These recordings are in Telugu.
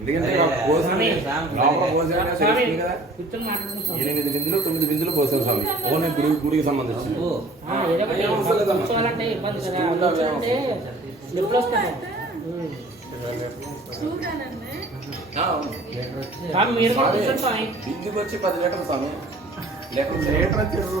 ఎందుకంటే. ఎనిమిది బిందులు తొమ్మిది బిందులు పోసాం స్వామి. ఓన్లీ గుడి గుడికి సంబంధించి బిందుకు వచ్చి పది లీటర్లు స్వామి. లీటర్ లీటర్ వచ్చారు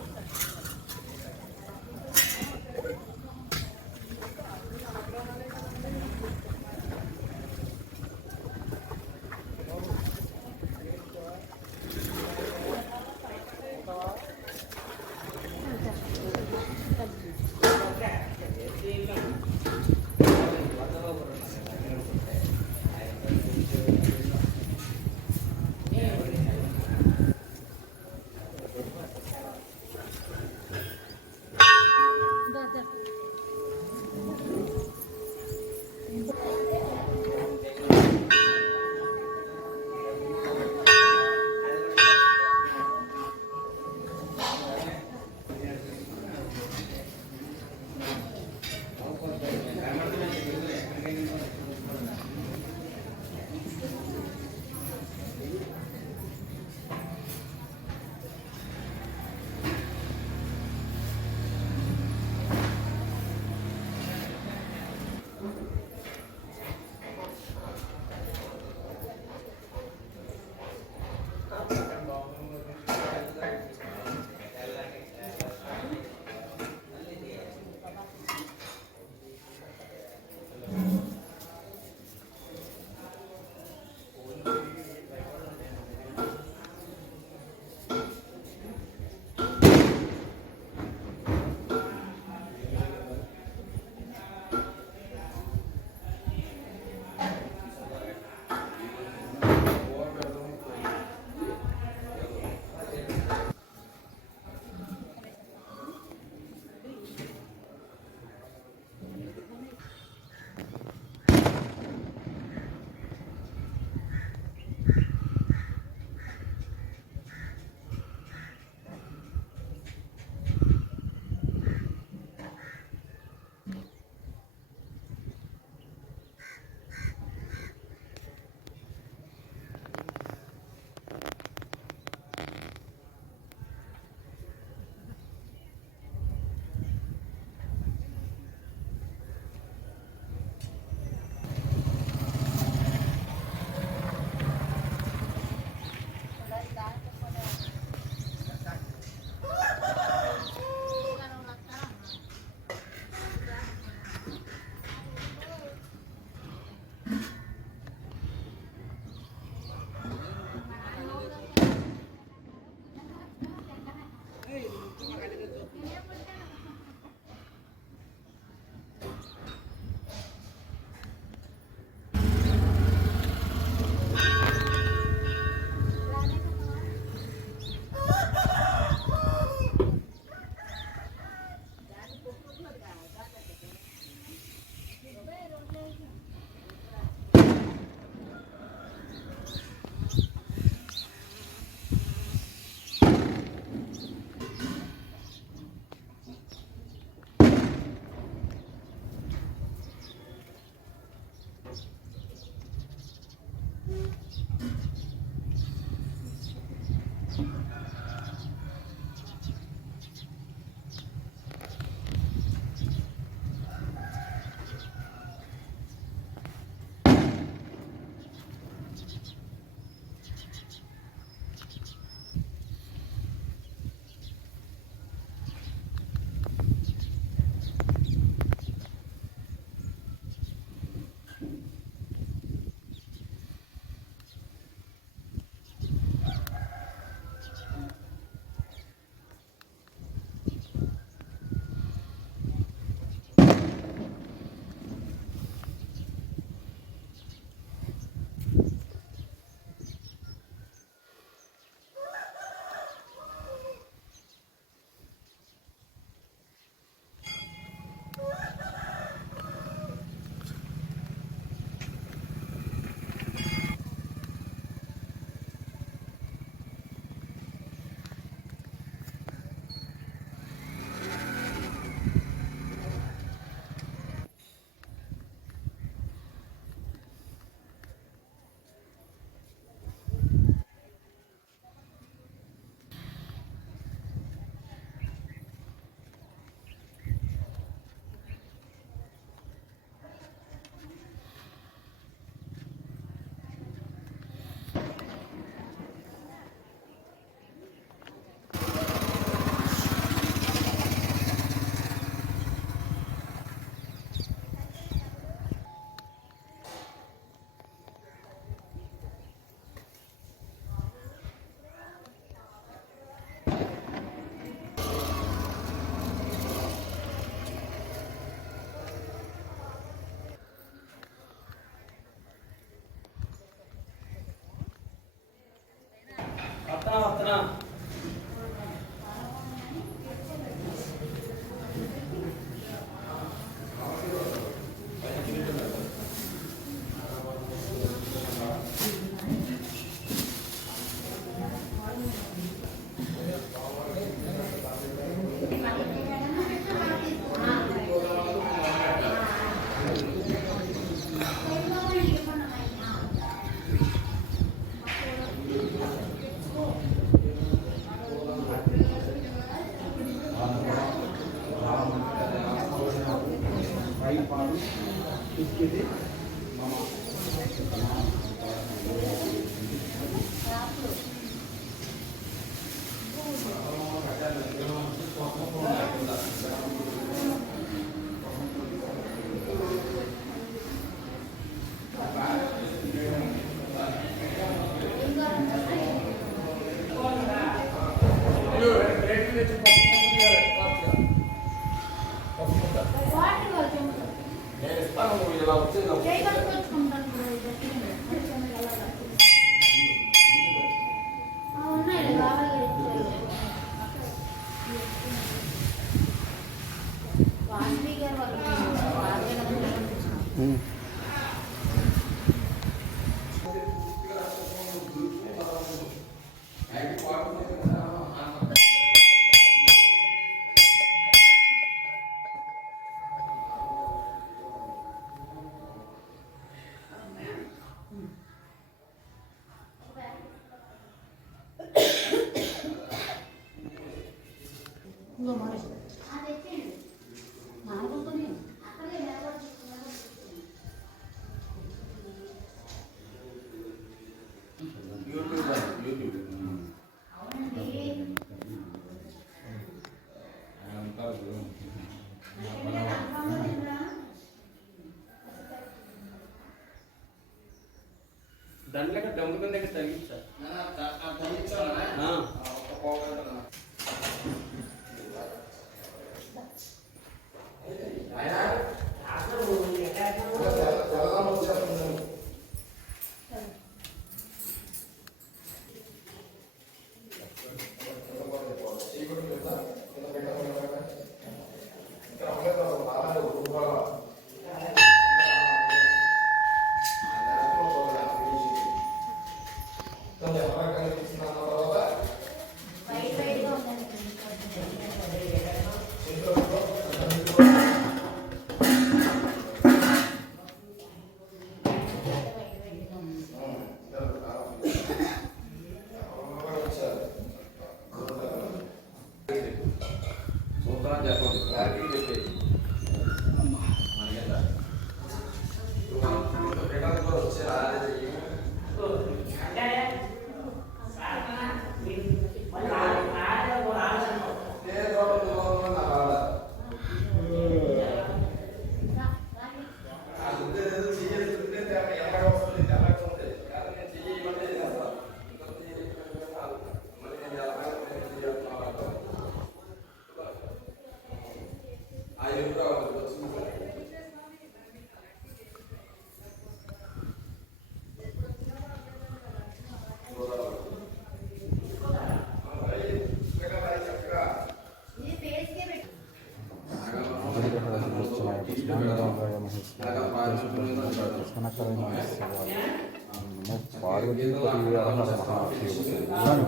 내가 생각.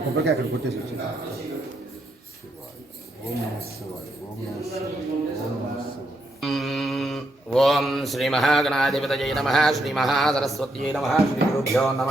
కొబ్బరికాయ అక్కడ కొట్టేసి వచ్చింది. ఓం శ్రీ మహాగణాధిపతయ నమ శ్రీ మహాసరస్వత్యై నమ శ్రీ గురుభ్యో నమ.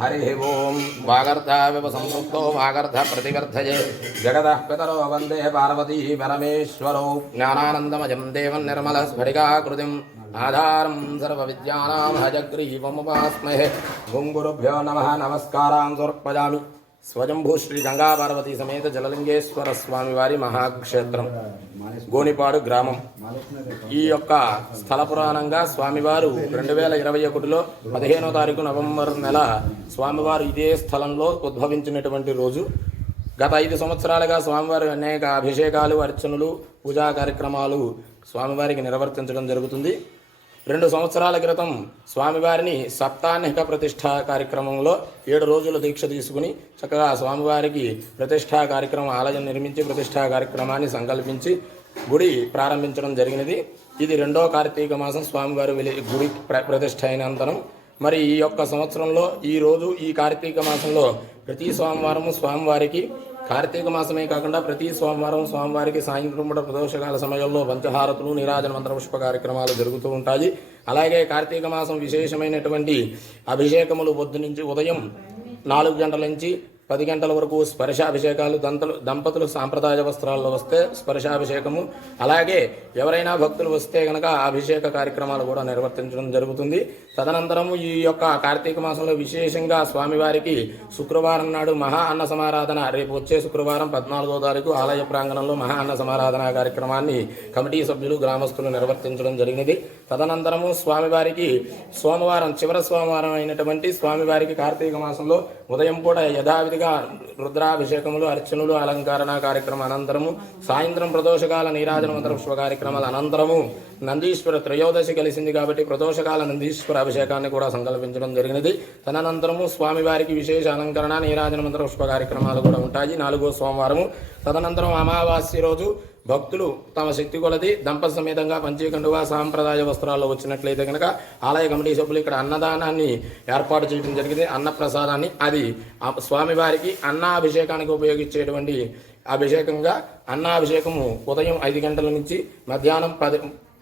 హరి ఓం వాగర్ధావివ సంపృక్తో వాగర్ధ ప్రతివర్ధయే జగదః పితరో వందే పార్వతీ పరమేశ్వరో జ్ఞానానందమజం దేవం నిర్మల స్ఫటికాకృతిం ఆధారం సర్వవిద్యానాం హజగ్రీవముపాస్మహే ఓం గురుభ్యో నమ నమస్కారాం సమర్పయామి స్వయంభూ శ్రీ గంగా పార్వతీ సమేత జలలింగేశ్వర స్వామివారి మహాక్షేత్రం గోనిపాడు గ్రామం. ఈ యొక్క స్థల పురాణంగా స్వామివారు రెండు వేల ఇరవై ఒకటిలో పదిహేనో తారీఖు నవంబర్ నెల స్వామివారు ఇదే స్థలంలో ఉద్భవించినటువంటి రోజు. గత ఐదు సంవత్సరాలుగా స్వామివారి అనేక అభిషేకాలు అర్చనలు పూజా కార్యక్రమాలు స్వామివారికి నిర్వర్తించడం జరుగుతుంది. రెండు సంవత్సరాల క్రితం స్వామివారిని సప్తాహ్నిక ప్రతిష్ట కార్యక్రమంలో ఏడు రోజుల దీక్ష తీసుకుని చక్కగా స్వామివారికి ప్రతిష్టా కార్యక్రమం ఆలయం నిర్మించి ప్రతిష్టా కార్యక్రమాన్ని సంకల్పించి గుడి ప్రారంభించడం జరిగినది. ఇది రెండో కార్తీక మాసం స్వామివారి వెలి గుడి ప్ర ప్రతిష్ట అయినంతరం మరి ఈ యొక్క సంవత్సరంలో ఈ రోజు ఈ కార్తీక మాసంలో ప్రతి సోమవారము స్వామివారికి కార్తీక మాసమే కాకుండా ప్రతి సోమవారం స్వామివారికి సాయంత్రం పూట ప్రదోషకాల సమయంలో పంచహారతులు నీరాజన మంత్ర పుష్ప కార్యక్రమాలు జరుగుతూ ఉంటాయి. అలాగే కార్తీక మాసం విశేషమైనటువంటి అభిషేకములు పొద్దు నుంచి ఉదయం నాలుగు గంటల నుంచి పది గంటల వరకు స్పర్శాభిషేకాలు దంతలు దంపతులు సాంప్రదాయ వస్త్రాల్లో వస్తే స్పర్శాభిషేకము. అలాగే ఎవరైనా భక్తులు వస్తే గనక అభిషేక కార్యక్రమాలు కూడా నిర్వర్తించడం జరుగుతుంది. తదనంతరము ఈ యొక్క కార్తీక మాసంలో విశేషంగా స్వామివారికి శుక్రవారం నాడు మహా అన్న సమారాధన. రేపు వచ్చే శుక్రవారం పద్నాలుగో తారీఖు ఆలయ ప్రాంగణంలో మహా అన్న సమారాధన కార్యక్రమాన్ని కమిటీ సభ్యులు గ్రామస్తులు నిర్వర్తించడం జరిగినది. తదనంతరము స్వామివారికి సోమవారం చివరి సోమవారం అయినటువంటి స్వామివారికి కార్తీక మాసంలో ఉదయం కూడా యథావిధిగా రుద్రాభిషేకములు అర్చనలు అలంకరణ కార్యక్రమం అనంతరము సాయంత్రం ప్రదోషకాల నీరాజన మంత్రపుష్ప కార్యక్రమాల అనంతరము నందీశ్వర త్రయోదశి కలిసింది కాబట్టి ప్రదోషకాల నందీశ్వర అభిషేకాన్ని కూడా సంకల్పించడం జరిగినది. తదనంతరము స్వామివారికి విశేష అలంకరణ నీరాజన మంత్ర పుష్ప కార్యక్రమాలు కూడా ఉంటాయి. నాలుగో సోమవారము. తదనంతరం అమావాస్య రోజు భక్తులు తమ శక్తి కొలది దంపతి సమేతంగా పంచీకండుగా సాంప్రదాయ వస్త్రాల్లో వచ్చినట్లయితే కనుక ఆలయ కమిటీ సభ్యులు ఇక్కడ అన్నదానాన్ని ఏర్పాటు చేయడం జరిగింది. అన్న ప్రసాదాన్ని అది స్వామివారికి అన్నాభిషేకానికి ఉపయోగించేటువంటి అభిషేకంగా అన్నాభిషేకము ఉదయం ఐదు గంటల నుంచి మధ్యాహ్నం పది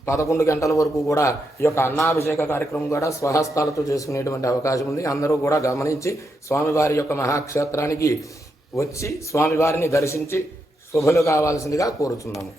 పదకొండు గంటల వరకు కూడా ఈ యొక్క అన్నాభిషేక కార్యక్రమం కూడా స్వహస్తాలతో చేసుకునేటువంటి అవకాశం ఉంది. అందరూ కూడా గమనించి స్వామివారి యొక్క మహాక్షేత్రానికి వచ్చి స్వామివారిని దర్శించి శుభలు కావాల్సిందిగా కోరుతున్నాము